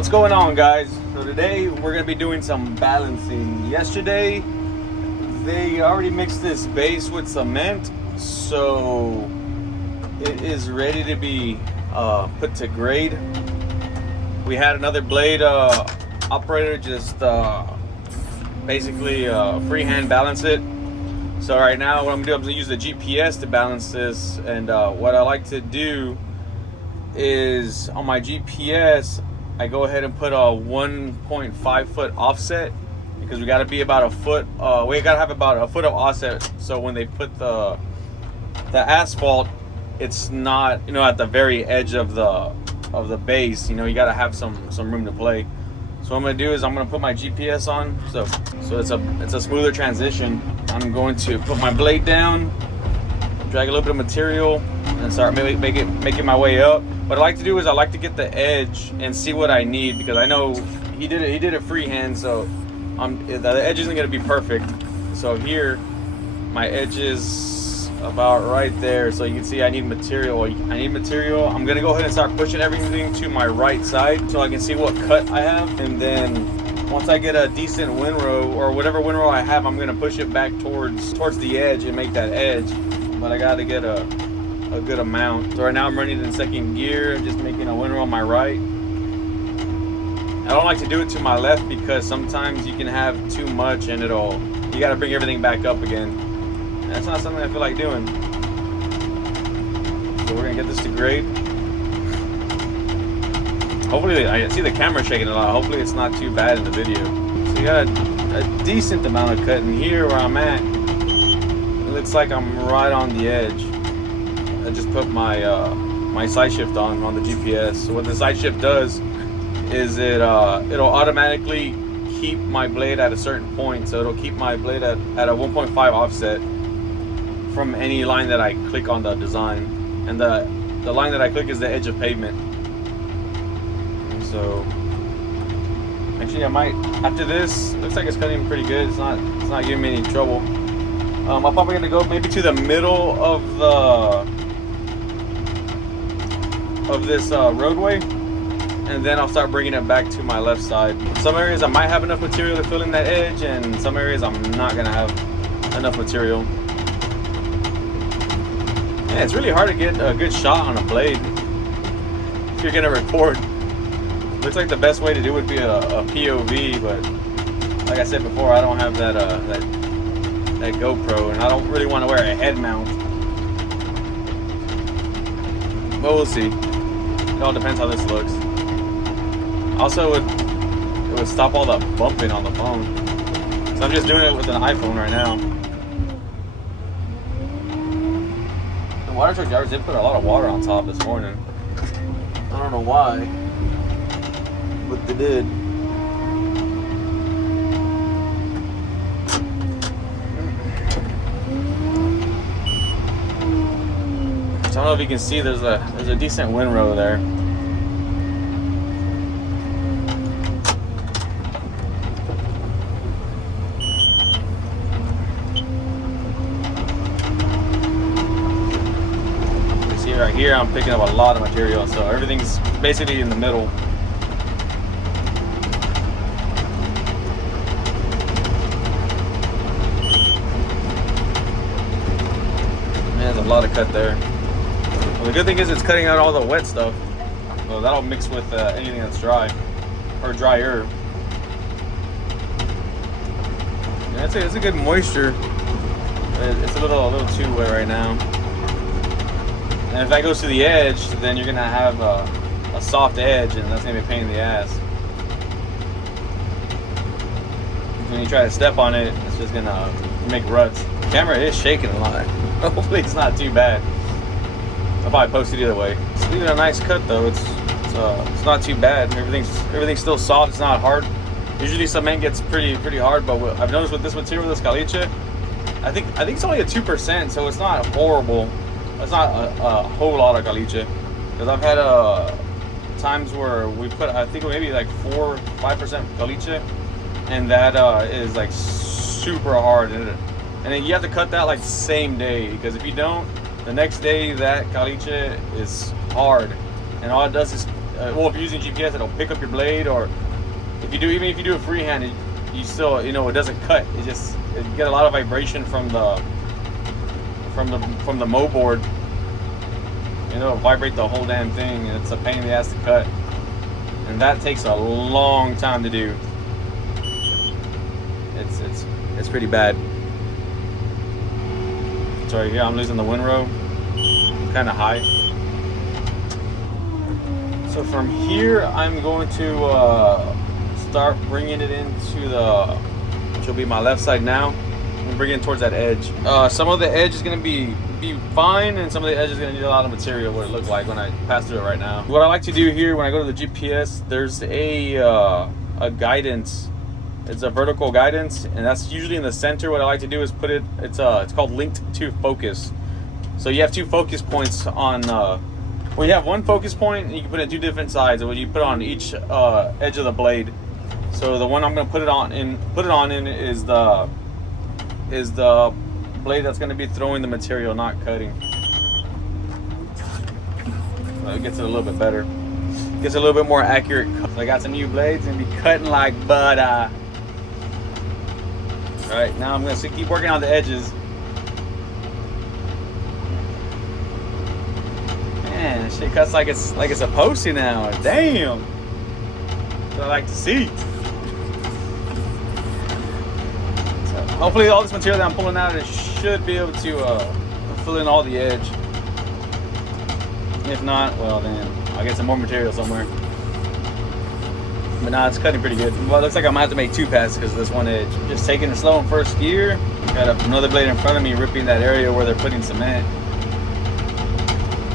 What's going on, guys? So today we're gonna be doing some balancing. Yesterday they already mixed this base with cement, so it is ready to be put to grade. We had another blade operator just basically freehand balance it. So right now what I'm gonna do, I'm gonna use the GPS to balance this, and what I like to do is on my GPS I go ahead and put a 1.5 foot offset, because we got to be about a foot. We got to have about a foot of offset, so when they put the asphalt, it's not, you know, at the very edge of the base. You know, you got to have some room to play. So what I'm gonna do is I'm gonna put my GPS on, so it's a smoother transition. I'm going to put my blade down, drag a little bit of material, and start making my way up. What I like to do is I like to get the edge and see what I need, because I know he did it freehand, so the edge isn't going to be perfect. So here my edge is about right there, so you can see I need material. I'm going to go ahead and start pushing everything to my right side so I can see what cut I have, and then once I get a decent windrow, or whatever windrow I have, I'm going to push it back towards the edge and make that edge. But I got to get a good amount. So right now I'm running in second gear, just making a windrow on my right. I don't like to do it to my left, because sometimes you can have too much and you got to bring everything back up again. And that's not something I feel like doing. So we're gonna get this to grade. Hopefully, I see the camera shaking a lot. Hopefully it's not too bad in the video. So you got a decent amount of cut in here where I'm at. It looks like I'm right on the edge. I just put my my side shift on the GPS. So what the side shift does is it'll automatically keep my blade at a certain point. So it'll keep my blade at a 1.5 offset from any line that I click on the design. And the line that I click is the edge of pavement. And so actually I might, after this, looks like it's cutting pretty good. It's not giving me any trouble. I'm probably gonna go maybe to the middle of this roadway, and then I'll start bringing it back to my left side. Some areas I might have enough material to fill in that edge, and some areas I'm not gonna have enough material. Yeah, it's really hard to get a good shot on a blade if you're gonna record. Looks like the best way to do would be a POV, but like I said before, I don't have that GoPro, and I don't really want to wear a head mount. But we'll see. It all depends how this looks. Also, it would stop all the bumping on the phone. So I'm just doing it with an iPhone right now. The water truck drivers did put a lot of water on top this morning. I don't know why, but they did. So I don't know if you can see, there's a decent windrow there. You see right here, I'm picking up a lot of material, so everything's basically in the middle. There's a lot of cut there. Well, the good thing is it's cutting out all the wet stuff, so that'll mix with anything that's dry or drier. Yeah, it's a good moisture. It's a little too wet right now. And if that goes to the edge, then you're gonna have a soft edge, and that's gonna be a pain in the ass. When you try to step on it, it's just gonna make ruts. The camera is shaking a lot. Hopefully it's not too bad. I'll probably post it either way. It's leaving a nice cut though. It's not too bad. Everything's still soft. It's not hard. Usually cement gets pretty hard, but I've noticed with this material, this caliche, I think it's only a 2%, so it's not horrible. It's not a whole lot of caliche, because I've had times where we put, I think maybe like 4 or 5% caliche, and that is like super hard. And then you have to cut that like same day, because if you don't, the next day that caliche is hard, and all it does is well, if you're using GPS, it'll pick up your blade, or if you do, even if you do it freehand, you still, you know, it doesn't cut. It you get a lot of vibration from the mow board. You know, it'll vibrate the whole damn thing, and it's a pain in the ass to cut, and that takes a long time to do. It's pretty bad. Sorry, yeah, I'm losing the windrow. Kind of high. So from here, I'm going to start bringing it into which will be my left side now. I'm bringing it towards that edge. Some of the edge is going to be fine, and some of the edge is going to need a lot of material. What it looked like when I pass through it right now. What I like to do here when I go to the GPS, there's a guidance. It's a vertical guidance, and that's usually in the center. What I like to do is put it. It's called linked to focus. So you have 2 focus points on. Well, you have 1 focus point, and you can put it on 2 different sides. What you put on each edge of the blade. So the one I'm going to put it on in is the blade that's going to be throwing the material, not cutting. So it gets it a little bit better. Gets a little bit more accurate. So I got some new blades and be cutting like butter. All right, now I'm going to keep working on the edges. Man, this shit cuts like it's supposed to now. Damn. That's what I like to see. So hopefully all this material that I'm pulling out, it should be able to fill in all the edge. If not, well then I'll get some more material somewhere. But nah, it's cutting pretty good. Well, it looks like I'm gonna have to make 2 passes because of this one edge. Just taking it slow in first gear. Got another blade in front of me ripping that area where they're putting cement.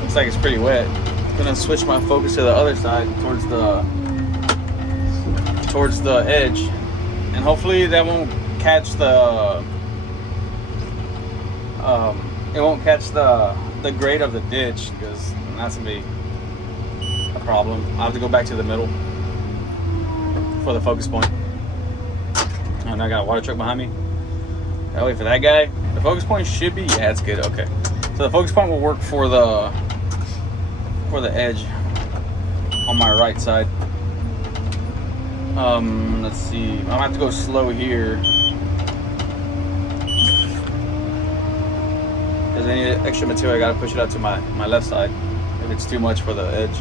Looks like it's pretty wet. I'm gonna switch my focus to the other side towards the edge, and hopefully that won't catch the the grade of the ditch, because that's gonna be a problem. I'll have to go back to the middle for the focus point. And I got a water truck behind me. I'll wait for that guy. The focus point should be, yeah, it's good. Okay, so the focus point will work for the edge on my right side. Let's see, I'm gonna have to go slow here because any extra material I gotta push it out to my left side if it's too much for the edge,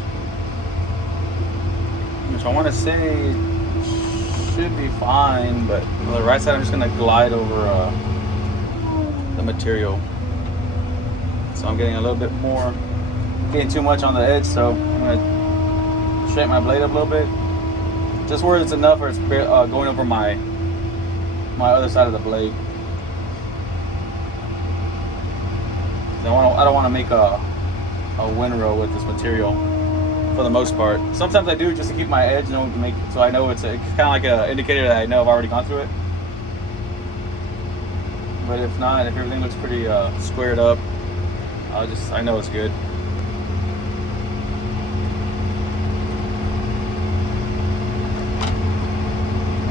which I want to say should be fine, but on the right side I'm just gonna glide over the material. So I'm getting a little bit more, getting too much on the edge, so I'm gonna straighten my blade up a little bit, just where it's enough or it's going over my other side of the blade. I don't want to make a windrow with this material for the most part. Sometimes I do just to keep my edge, to make, so I know it's kind of like an indicator that I know I've already gone through it. But if not, if everything looks pretty squared up, I know it's good.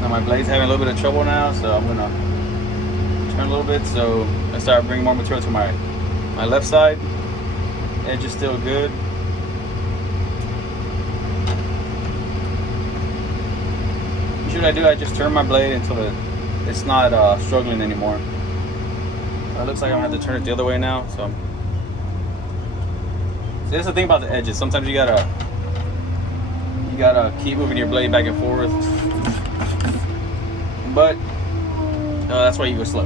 Now my blade's having a little bit of trouble now, so I'm gonna turn a little bit so I start bringing more material to my left side. Edge is still good. Usually what I do, I just turn my blade until it's not struggling anymore. It looks like I'm gonna have to turn it the other way now. So that's the thing about the edges. Sometimes you gotta keep moving your blade back and forth, but that's why you go slow.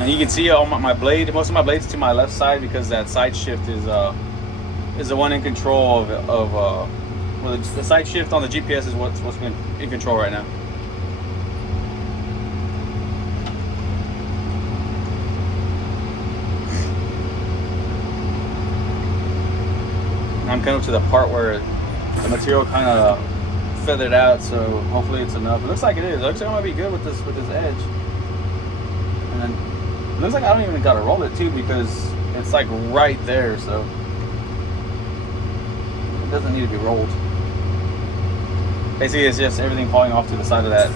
And you can see my blade, most of my blades to my left side, because that side shift is the one in control of well, the side shift on the GPS is what's been in control right now. I'm coming up to the part where the material kind of feathered out, so hopefully it's enough. It looks like it is. It looks like I'm gonna be good with this edge. And then it looks like I don't even gotta roll it too, because it's like right there, so it doesn't need to be rolled. Basically, it's just everything falling off to the side of the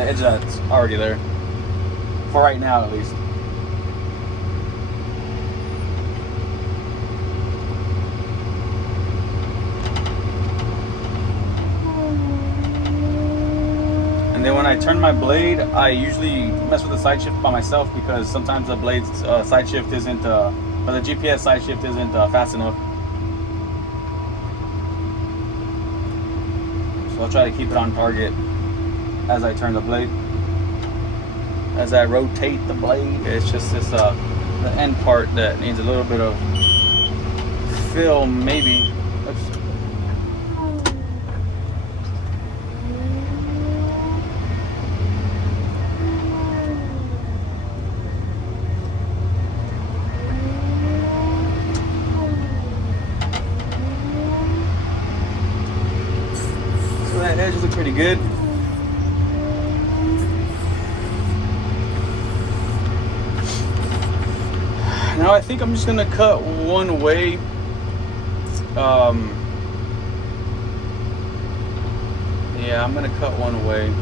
edge that's already there. for right now at least. And then when I turn my blade, I usually mess with the side shift by myself because sometimes the blade's side shift isn't, or the GPS side shift isn't fast enough. So I'll try to keep it on target as I turn the blade. As I rotate the blade, it's just this the end part that needs a little bit of fill, maybe. That edge looks pretty good. Now I think I'm just gonna cut one way. Yeah, I'm gonna cut one way.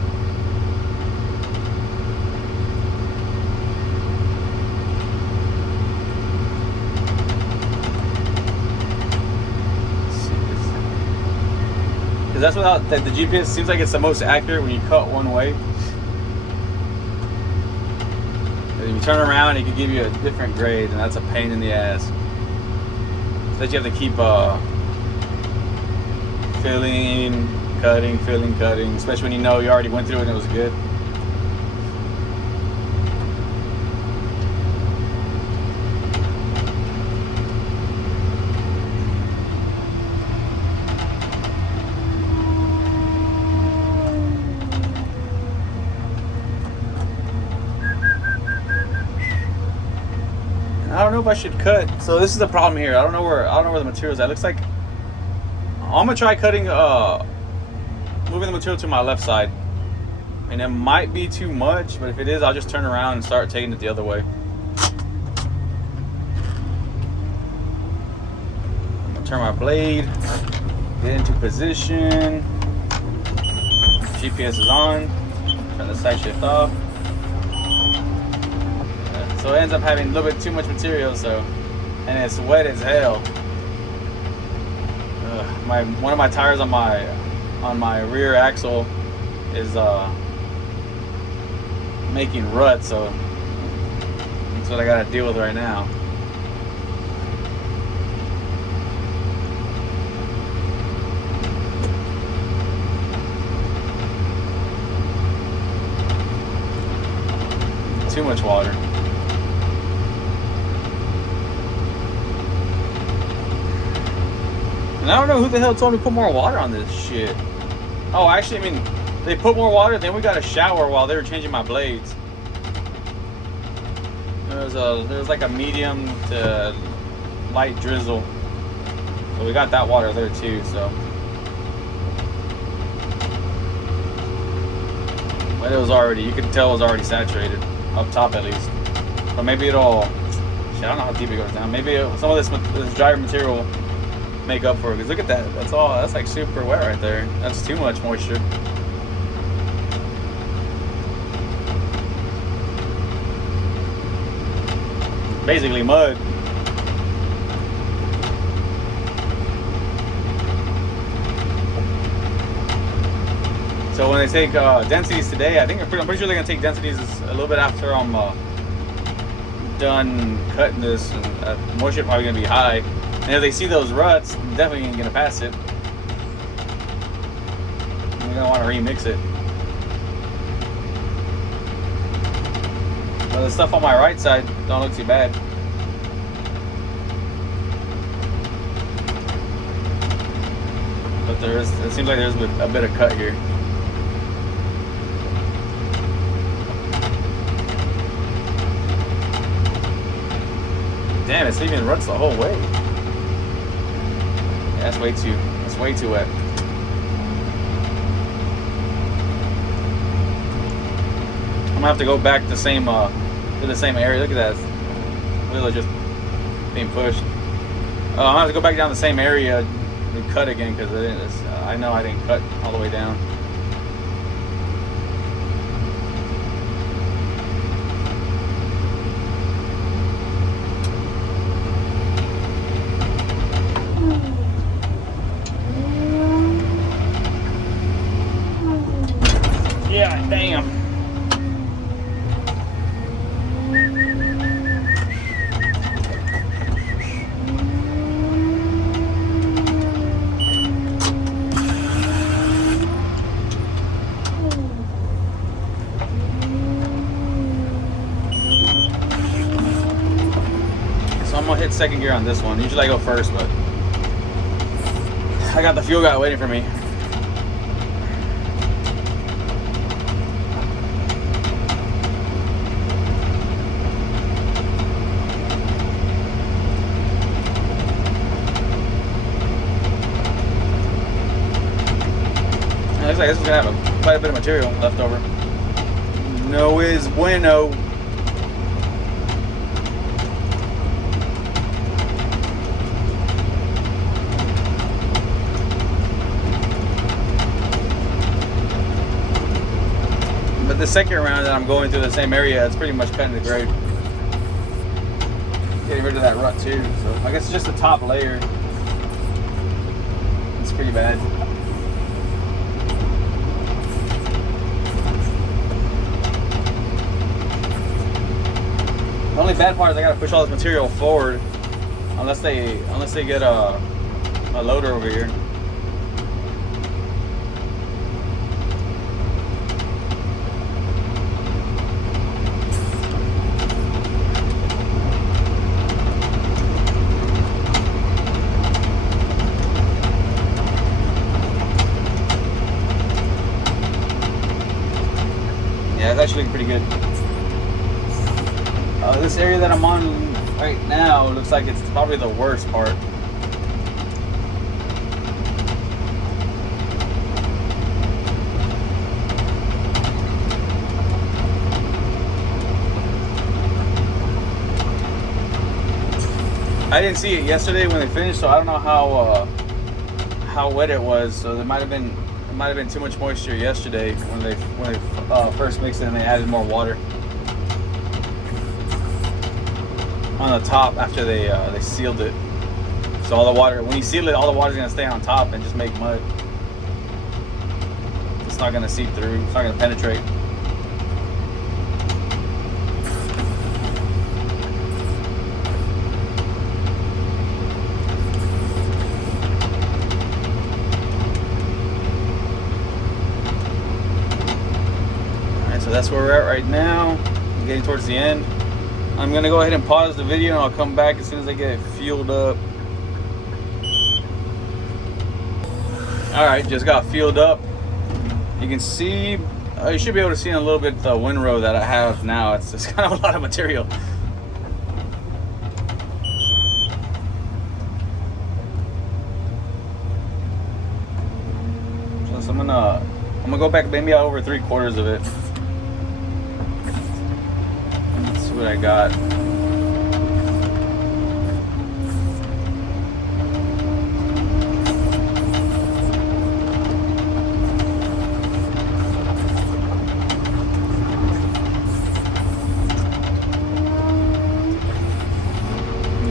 That's without the GPS seems like it's the most accurate when you cut one way. If you turn around, it can give you a different grade, and that's a pain in the ass. So that you have to keep filling, cutting, especially when you know you already went through it and it was good. I don't know if I should cut. So this is the problem here. I don't know where the material is at. It looks like I'm gonna try cutting, moving the material to my left side, and it might be too much. But if it is, I'll just turn around and start taking it the other way. I'm gonna turn my blade, get into position. GPS is on. Turn the side shift off. So it ends up having a little bit too much material, and it's wet as hell. One of my tires on my rear axle is making ruts, so that's what I gotta deal with right now. Too much water. And I don't know who the hell told me to put more water on this shit. Oh, actually, I mean, they put more water, then we got a shower while they were changing my blades. There was like a medium to light drizzle. So we got that water there too, so. But it was already, you could tell it was already saturated, up top at least. But maybe it'll, shit, I don't know how deep it goes down. Maybe some of this drier material make up for it, because look at that, that's like super wet right there. That's too much moisture. Basically mud. So when they take densities today, I'm pretty sure they're gonna take densities a little bit after I'm done cutting this, and moisture probably gonna be high. And if they see those ruts, definitely ain't gonna pass it. You're gonna want to remix it. But the stuff on my right side don't look too bad. But it seems like there's a bit of cut here. Damn, it's leaving ruts the whole way. Yeah, that's way too wet. I'm gonna have to go back to the same area. Look at that. Wheels are just being pushed. I'm gonna have to go back down the same area and cut again, because I know I didn't cut all the way down. gonna hit second gear on this one. Usually I go first, but I got the fuel guy waiting for me. It looks like this is gonna have quite a bit of material left over. No es bueno. But the second round that I'm going through the same area, it's pretty much cutting the grade. Getting rid of that rut too. So I guess it's just the top layer. It's pretty bad. The only bad part is I gotta push all this material forward, unless they get a loader over here. Yeah, it's actually pretty good. This area that I'm on right now looks like it's probably the worst part. I didn't see it yesterday when they finished, so I don't know how wet it was. So there might have been too much moisture yesterday when they first mixed it and they added more water on the top after they sealed it. So all the water, when you seal it, all the water's gonna stay on top and just make mud. It's not gonna seep through. It's not gonna penetrate. All right, so that's where we're at right now. I'm getting towards the end. I'm gonna go ahead and pause the video and I'll come back as soon as I get it fueled up. All right, just got fueled up. You can see, you should be able to see in a little bit the windrow that I have now. It's kind of a lot of material. So I'm gonna go back maybe over 3/4 of it. What I got.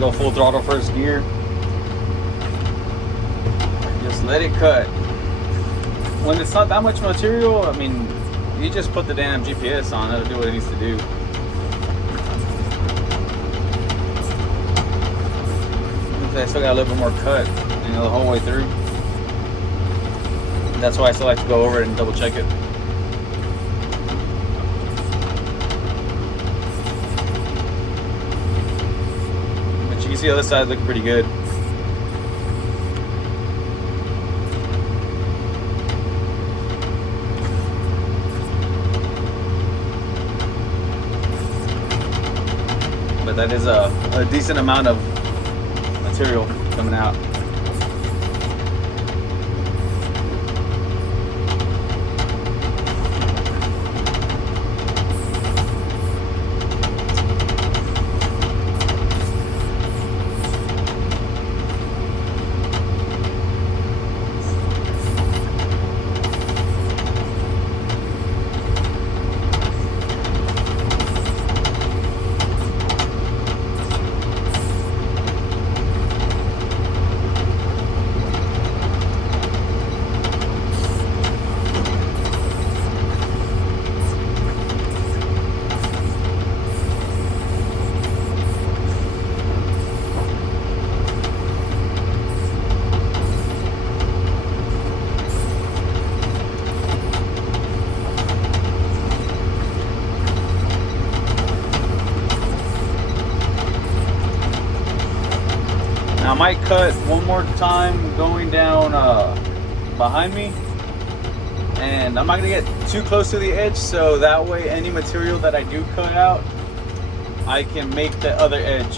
Go full throttle first gear. Just let it cut. When it's not that much material, I mean, you just put the damn GPS on, it'll do what it needs to do. I still got a little bit more cut, you know, the whole way through. That's why I still like to go over it and double check it. But you can see the other side looking pretty good. But that is a decent amount of material coming out. Now I might cut one more time going down behind me, and I'm not gonna get too close to the edge, so that way any material that I do cut out, I can make the other edge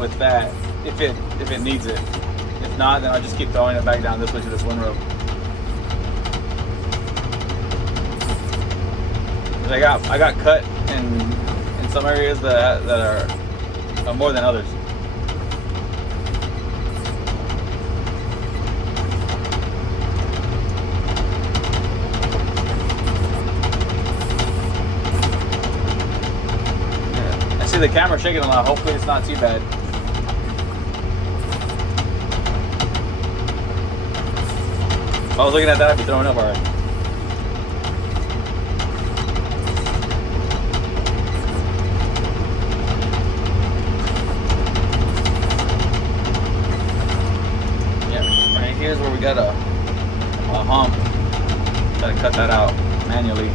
with that if it needs it. If not, then I'll just keep throwing it back down this way to this windrow. I got cut in some areas that are more than others. Yeah. I see the camera shaking a lot. Hopefully it's not too bad. If I was looking at that, I'd be throwing up already. Here's where we got a hump. Gotta cut that out manually.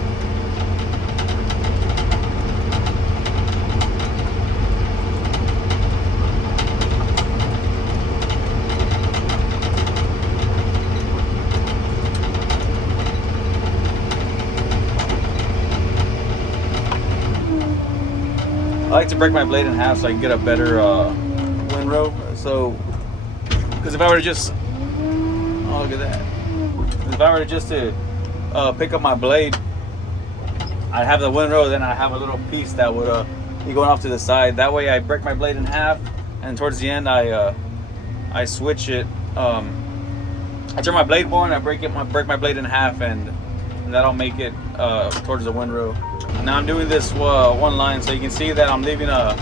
I like to break my blade in half so I can get a better windrow. So, because if I were to just look at that. If I were just to pick up my blade, I'd have the windrow, then I have a little piece that would be going off to the side. That way I break my blade in half, and towards the end I switch it. I turn my blade more and I break my blade in half, and that'll make it towards the windrow. Now I'm doing this one line, so you can see that I'm leaving a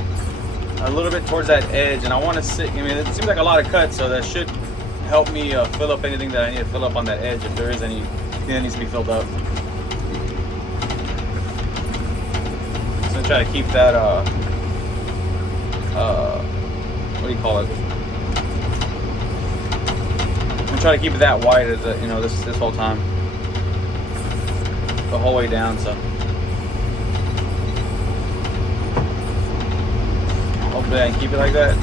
little bit towards that edge, and I want to sit. I mean, it seems like a lot of cuts, so that should help me fill up anything that I need to fill up on that edge if there is anything that needs to be filled up. So I'm trying to keep that what do you call it? I'm trying to keep it that wide as this whole time, the whole way down. So hopefully I can keep it like that.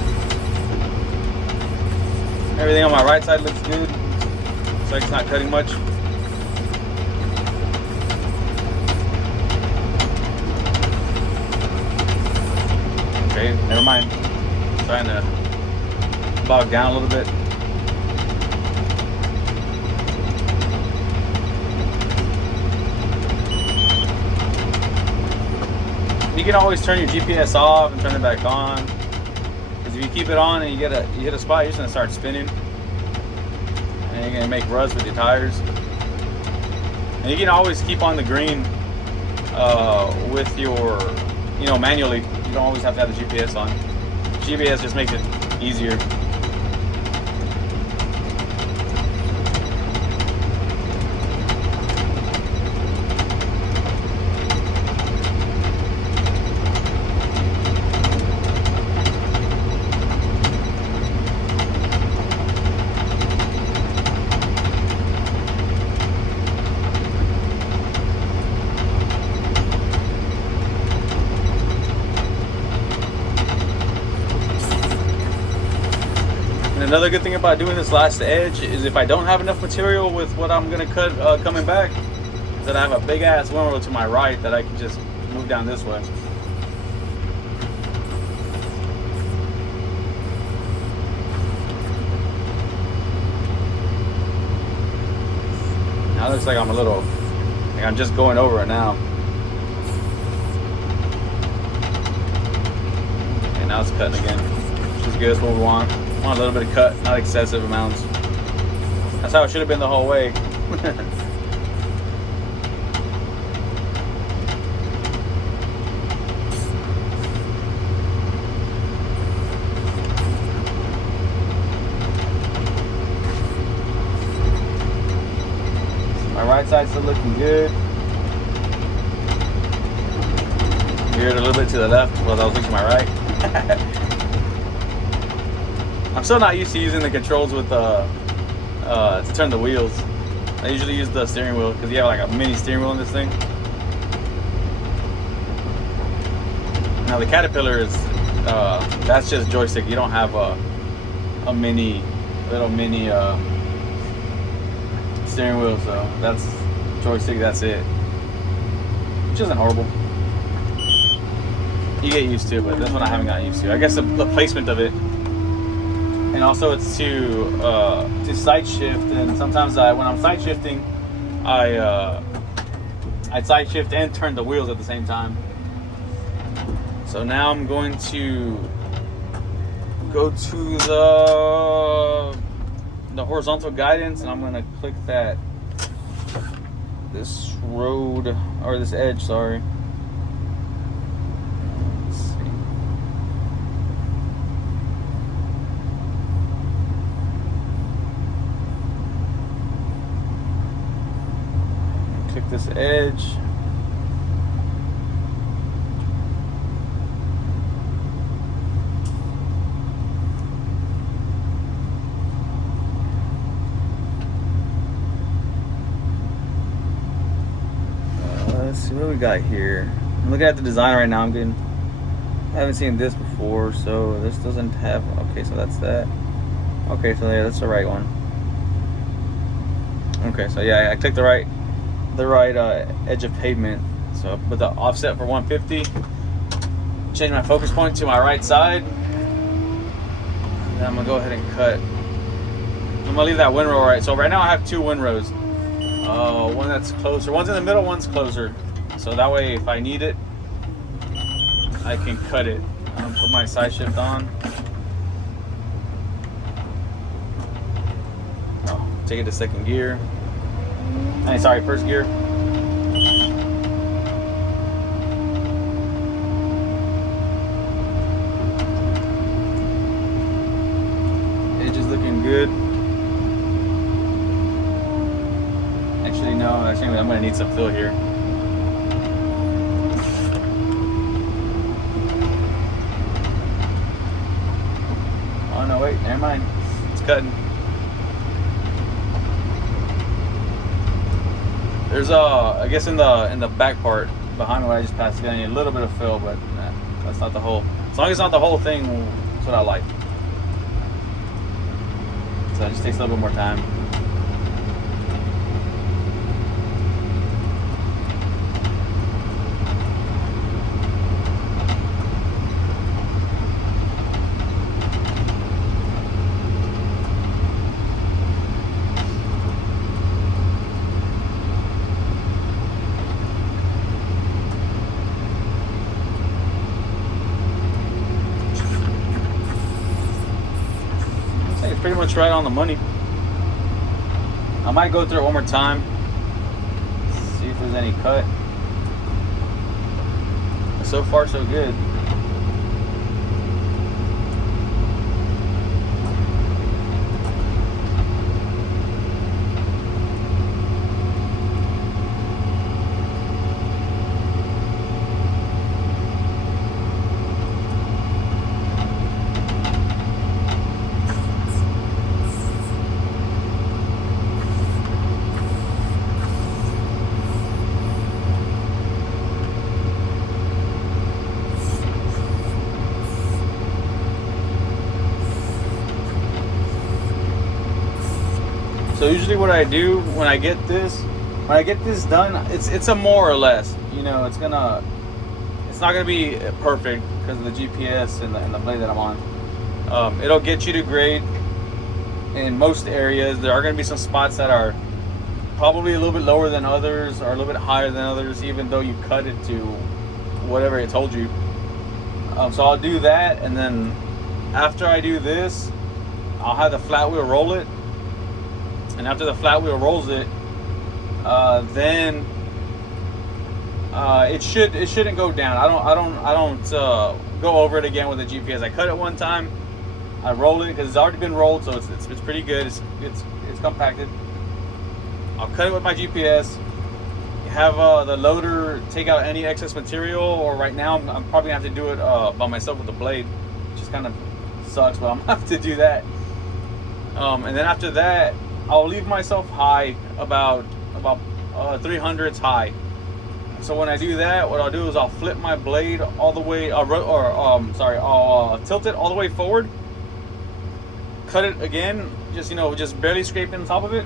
Everything on my right side looks good. Looks like it's not cutting much. Okay, never mind. Trying to bog down a little bit. You can always turn your GPS off and turn it back on. If you keep it on and you hit a spot, you're just gonna start spinning, and you're gonna make ruts with your tires. And you can always keep on the green with your, manually. You don't always have to have the GPS on. GPS just makes it easier. Another good thing about doing this last edge is if I don't have enough material with what I'm gonna cut coming back, that I have a big ass windrow to my right that I can just move down this way. Now it looks like I'm just going over it now. And now it's cutting again, which is good. That's what we want. A little bit of cut, not excessive amounts. That's how it should have been the whole way. So my right side's still looking good. Veered a little bit to the left while I was looking to my right. I'm still not used to using the controls with to turn the wheels. I usually use the steering wheel because you have like a mini steering wheel in this thing. Now the Caterpillar is that's just joystick. You don't have little mini steering wheel. So that's joystick. That's it, which isn't horrible. You get used to it, but this one I haven't gotten used to. I guess the placement of it, and also it's to side shift. And sometimes when I'm side shifting, I side shift and turn the wheels at the same time. So now I'm going to go to the horizontal guidance, and I'm going to click this road, or this edge, sorry. Let's see. Click this edge. Let's see what we got here. I'm looking at the design right now. I haven't seen this before, so this doesn't have. Okay, so that's that. Okay, so yeah, that's the right one. Okay, so yeah, I clicked the right edge of pavement. So with the offset for 150, change my focus point to my right side. And I'm gonna go ahead and cut. I'm gonna leave that windrow right. So right now I have two windrows. One that's closer, one's in the middle, one's closer. So that way, if I need it, I can cut it. Put my side shift on. Take it to second gear. Sorry, first gear. Edge is looking good. Actually, no. Actually, I'm gonna need some fill here. Oh no, wait, never mind. It's cutting. There's I guess in the back part behind me where I just passed, getting a little bit of fill, but nah, that's not the whole. As long as it's not the whole thing, that's what I like. So it just takes a little bit more time. Pretty much right on the money. I might go through it one more time, see if there's any cut. So far, so good. So usually what I do when I get this done, it's a more or less. You know, it's not gonna be perfect because of the GPS and the blade that I'm on. It'll get you to grade in most areas. There are gonna be some spots that are probably a little bit lower than others, or a little bit higher than others, even though you cut it to whatever it told you. So I'll do that, and then after I do this, I'll have the flat wheel roll it. And after the flat wheel rolls it, then it shouldn't go down. I don't go over it again with the GPS. I cut it one time, I roll it because it's already been rolled, so it's pretty good. It's compacted. I'll cut it with my GPS. Have the loader take out any excess material, or right now I'm probably gonna have to do it by myself with the blade, which just kind of sucks, but I'm gonna have to do that. And then after that, I'll leave myself high about 300s high. So when I do that, what I'll do is I'll flip my blade all the way, I'll tilt it all the way forward, cut it again, just just barely scraping on top of it,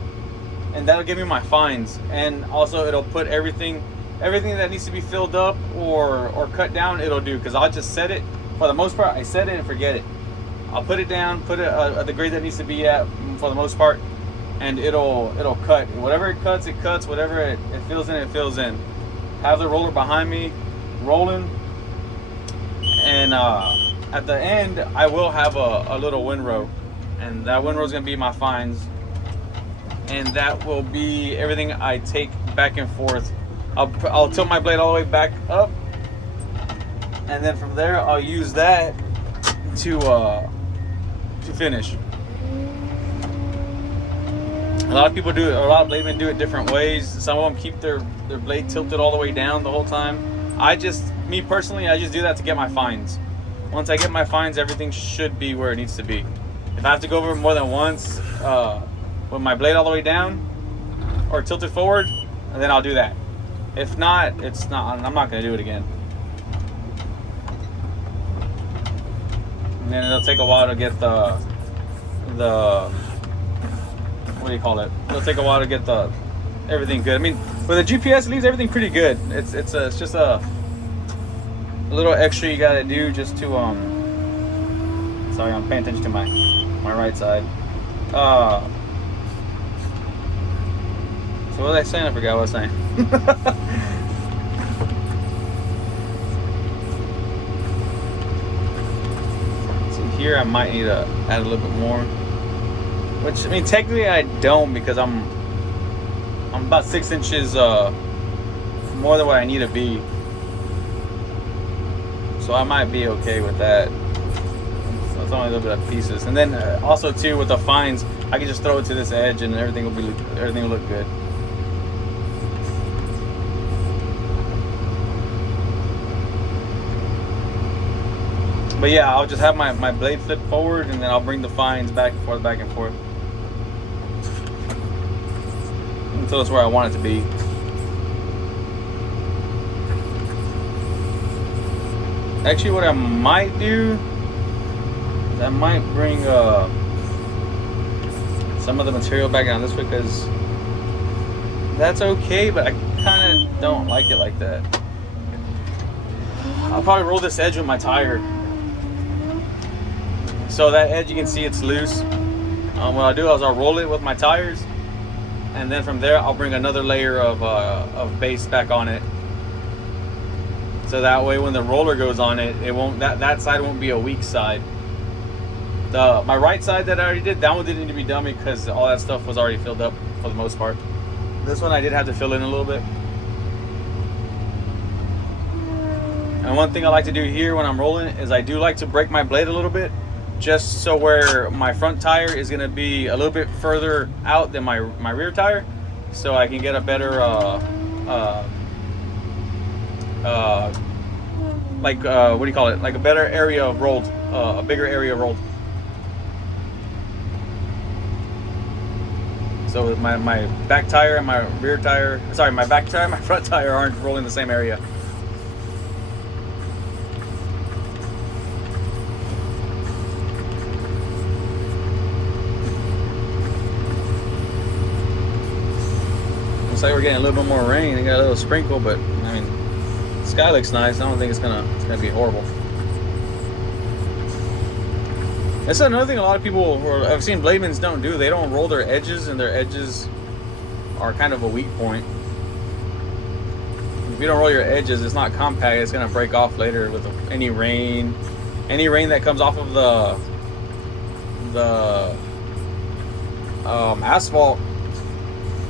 and that'll give me my fines. And also it'll put everything that needs to be filled up or cut down, it'll do, because I'll just set it. For the most part, I set it and forget it. I'll put it down, put it at the grade that it needs to be at for the most part, and it'll cut. Whatever it cuts, it cuts. Whatever it fills in, it fills in. Have the roller behind me, rolling, and at the end, I will have a little windrow, and that windrow is going to be my fines, and that will be everything I take back and forth. I'll tilt my blade all the way back up, and then from there, I'll use that to finish. A lot of people do it, a lot of blademen do it different ways. Some of them keep their blade tilted all the way down the whole time. Me personally, I just do that to get my fines. Once I get my fines, everything should be where it needs to be. If I have to go over more than once with my blade all the way down or tilted forward, then I'll do that. If not, I'm not going to do it again. And then it'll take a while to get the what do you call it? It'll take a while to get everything good. I mean, with the GPS, it leaves everything pretty good. It's just a little extra you gotta do just to sorry, I'm paying attention to my right side. So what was I saying? I forgot what I was saying. So here I might need to add a little bit more. Which, I mean, technically I don't, because I'm about 6 inches more than what I need to be. So I might be okay with that. So it's only a little bit of pieces. And then also too, with the fines, I can just throw it to this edge and everything will look good. But yeah, I'll just have my blade flip forward, and then I'll bring the fines back and forth, until it's where I want it to be. Actually, what I might do is I might bring some of the material back down this way, because that's okay, but I kind of don't like it like that. I'll probably roll this edge with my tire. So that edge, you can see it's loose. What I'll do is I'll roll it with my tires, and then from there I'll bring another layer of base back on it. So that way when the roller goes on it, that side won't be a weak side. My right side that I already did, that one didn't need to be done because all that stuff was already filled up for the most part. This one I did have to fill in a little bit. And one thing I like to do here when I'm rolling is I do like to break my blade a little bit, just so where my front tire is going to be a little bit further out than my rear tire, so I can get a better what do you call it, like a better area of rolled, a bigger area rolled. So with my back tire and my rear tire, sorry, my back tire and my front tire aren't rolling the same area. Looks like we're getting a little bit more rain. They got a little sprinkle, but I mean, the sky looks nice. I don't think it's gonna be horrible. That's another thing a lot of people who I've seen blademen don't do. They don't roll their edges, and their edges are kind of a weak point. If you don't roll your edges, it's not compact. It's gonna break off later with any rain. Any rain that comes off of the asphalt,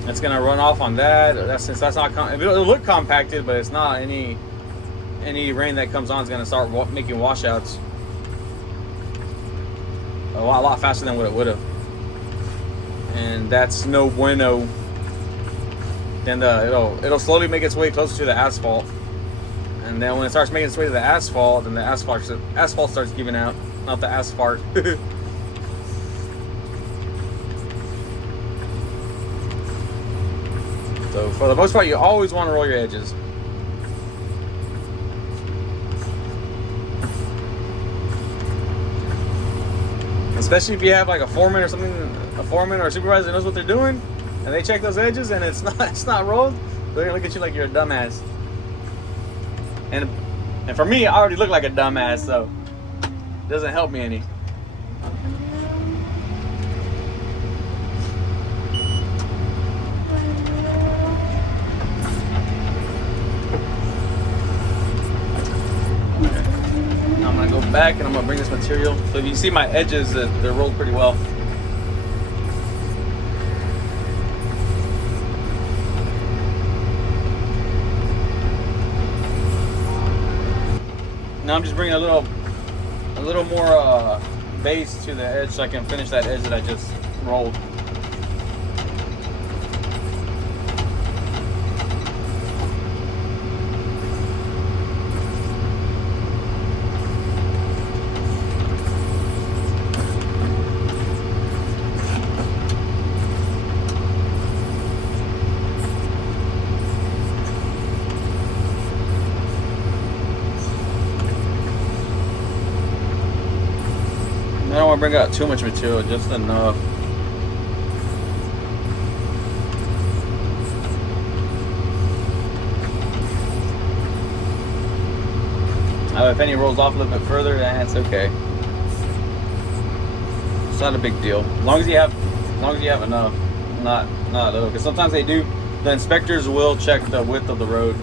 it's gonna run off on that. That's not. It'll look compacted, but it's not. Any rain that comes on is gonna start making washouts a lot faster than what it would have, and that's no bueno. Then it'll slowly make its way closer to the asphalt, and then when it starts making its way to the asphalt, then the asphalt starts giving out, not the asphalt. So for the most part, you always want to roll your edges. Especially if you have like a foreman or something, a foreman or a supervisor that knows what they're doing, and they check those edges and it's not rolled, they're gonna look at you like you're a dumbass. And for me, I already look like a dumbass, so it doesn't help me any. I'm gonna go back and I'm gonna bring this material. So if you see my edges, they're rolled pretty well. Now I'm just bringing a little more base to the edge so I can finish that edge that I just rolled. I don't want to bring out too much material, just enough. If any rolls off a little bit further, that's okay. It's not a big deal. As long as you have enough, not little. Because sometimes they do. The inspectors will check the width of the road,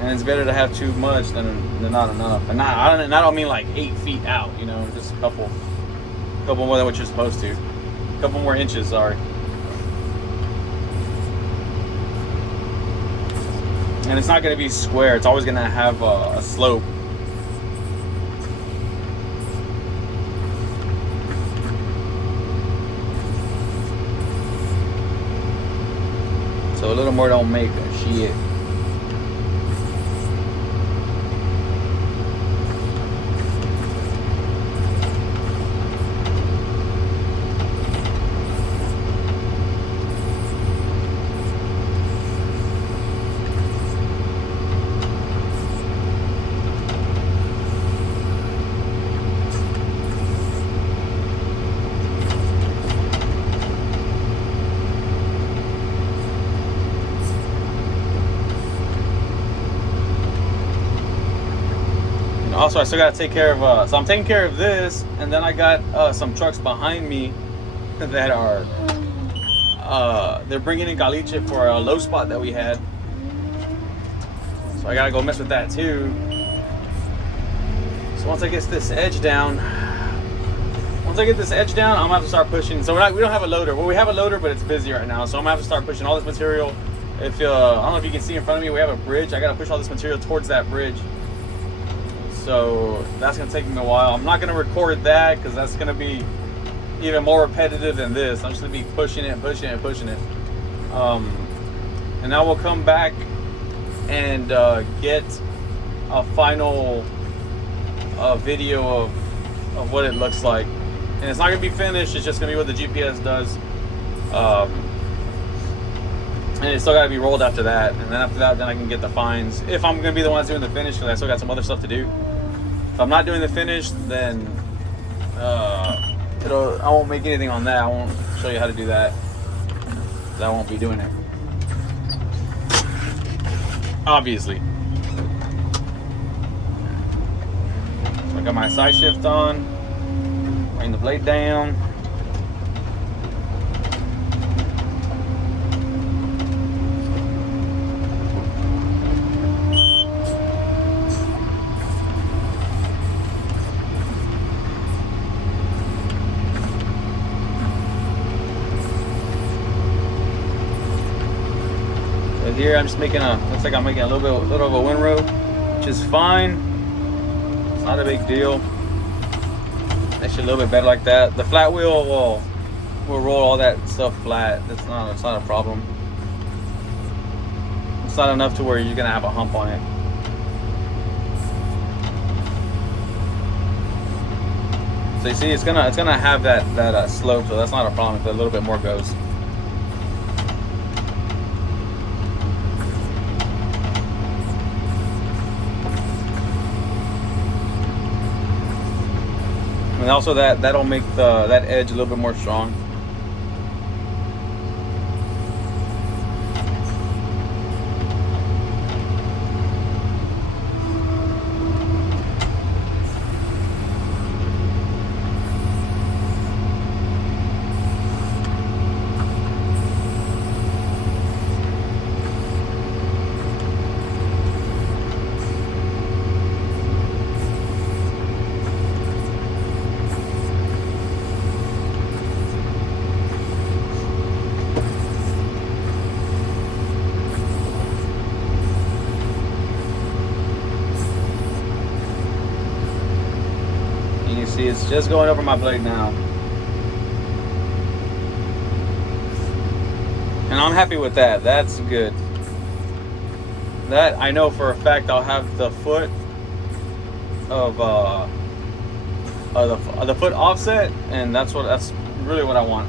and it's better to have too much than not enough. And I don't mean like 8 feet out, you know, just a couple more than what you're supposed to. A couple more inches, sorry. And it's not going to be square. It's always going to have a slope. So a little more don't make a shit. Also, I still got to take care of, so I'm taking care of this, and then I got some trucks behind me that are, they're bringing in caliche for a low spot that we had. So I got to go mess with that too. So once I get this edge down, I'm going to have to start pushing. So we don't have a loader. Well, we have a loader, but it's busy right now. So I'm going to have to start pushing all this material. If I don't know if you can see in front of me, we have a bridge. I got to push all this material towards that bridge. So that's going to take me a while. I'm not going to record that because that's going to be even more repetitive than this. I'm just going to be pushing it. And now we'll come back and get a final video of what it looks like. And it's not going to be finished. It's just going to be what the GPS does. And it's still got to be rolled after that. And then after that, then I can get the fines. If I'm going to be the one that's doing the finish, because I still got some other stuff to do. If I'm not doing the finish, then I won't make anything on that. I won't show you how to do that. I won't be doing it. Obviously. So I got my side shift on. Bring the blade down. Here I'm just making looks like I'm making a little of a windrow, which is fine. It's not a big deal. Actually a little bit better like that. The flat wheel will roll all that stuff flat. It's not a problem. It's not enough to where you're gonna have a hump on it. So you see, it's gonna have that slope, so that's not a problem if a little bit more goes. And also that'll make that edge a little bit more strong. See, it's just going over my blade now, and I'm happy with that. That's good. That I know for a fact I'll have the foot of the foot offset, and that's really what I want.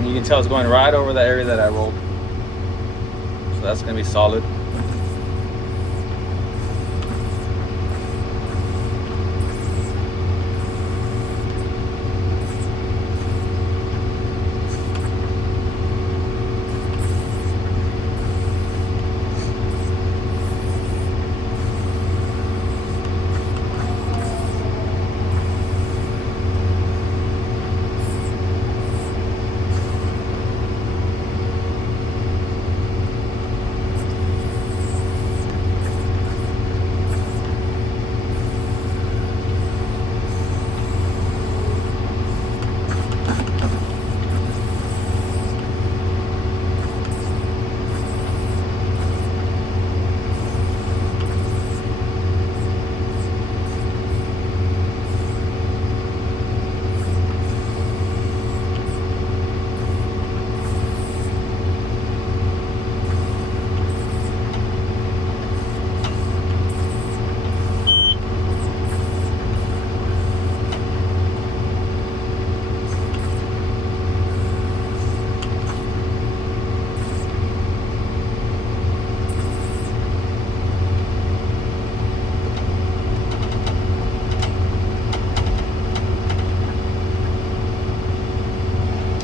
You can tell it's going right over the area that I rolled. So that's going to be solid.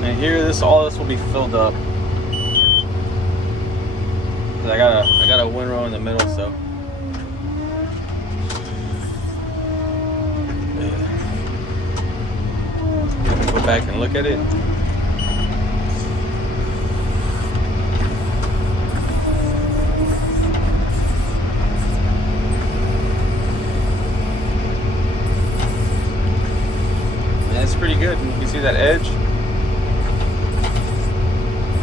And here, all this will be filled up. I got a windrow in the middle, so. Go back and look at it. And it's pretty good. You can see that edge.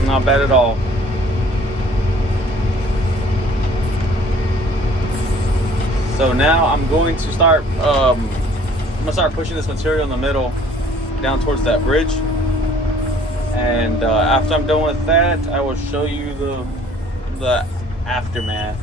Not bad at all. So now I'm going to start pushing this material in the middle down towards that bridge, and after I'm done with that, I will show you the aftermath.